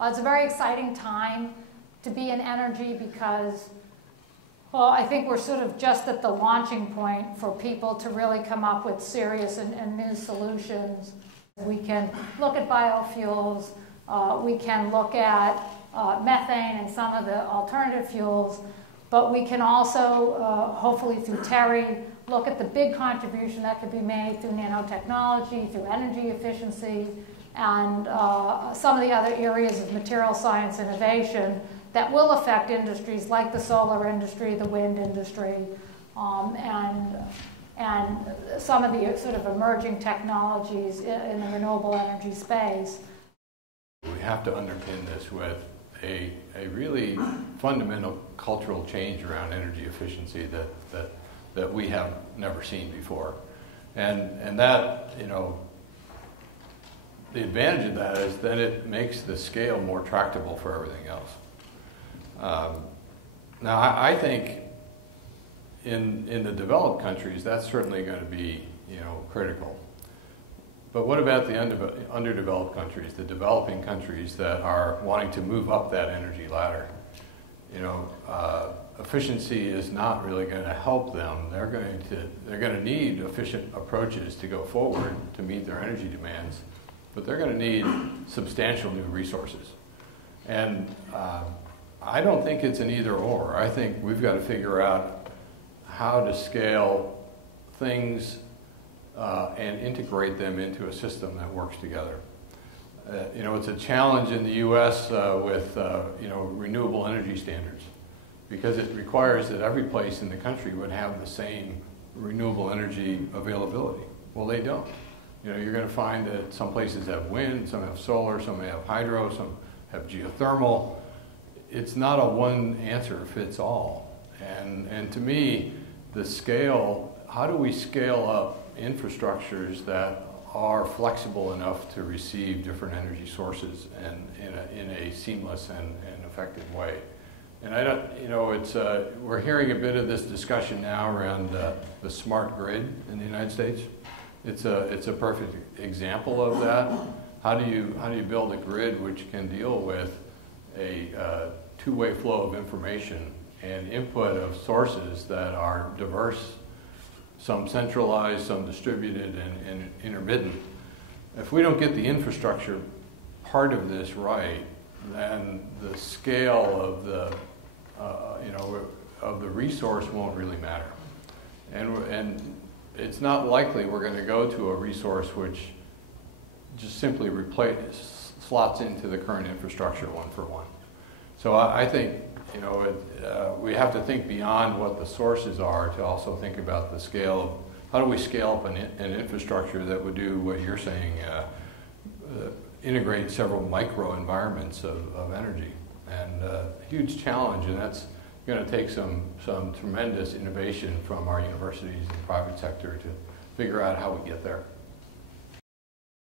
It's a very exciting time to be in energy because, well, I think we're sort of just at the launching point for people to really come up with serious and new solutions. We can look at biofuels, we can look at methane and some of the alternative fuels, but we can also, hopefully through TERI, look at the big contribution that could be made through nanotechnology, through energy efficiency, and some of the other areas of material science innovation that will affect industries like the solar industry, the wind industry, and some of the sort of emerging technologies in the renewable energy space. We have to underpin this with a really fundamental cultural change around energy efficiency that we have never seen before. And that, you know, the advantage of that is that it makes the scale more tractable for everything else. Now, I think in the developed countries, that's certainly going to be, you know, critical. But what about the underdeveloped countries, the developing countries that are wanting to move up that energy ladder? You know, efficiency is not really going to help them. They're going to need efficient approaches to go forward to meet their energy demands, but they're going to need substantial new resources. And I don't think it's an either or. I think we've got to figure out how to scale things and integrate them into a system that works together. You know, it's a challenge in the U.S. With you know, renewable energy standards, because it requires that every place in the country would have the same renewable energy availability. Well, they don't. You know, you're going to find that some places have wind, some have solar, some have hydro, some have geothermal. It's not a one answer fits all. And to me, the scale, how do we scale up infrastructures that are flexible enough to receive different energy sources and in a seamless and effective way? And I don't, you know, it's we're hearing a bit of this discussion now around the smart grid in the United States. It's a perfect example of that. How do you build a grid which can deal with a two-way flow of information and input of sources that are diverse, some centralized, some distributed, and intermittent? If we don't get the infrastructure part of this right, then the scale of the you know, of the resource won't really matter. And it's not likely we're going to go to a resource which just simply slots into the current infrastructure one for one. So I think, you know, we have to think beyond what the sources are to also think about the scale of how do we scale up an infrastructure that would do what you're saying, integrate several micro environments of energy. And a huge challenge, and that's going to take some tremendous innovation from our universities and private sector to figure out how we get there.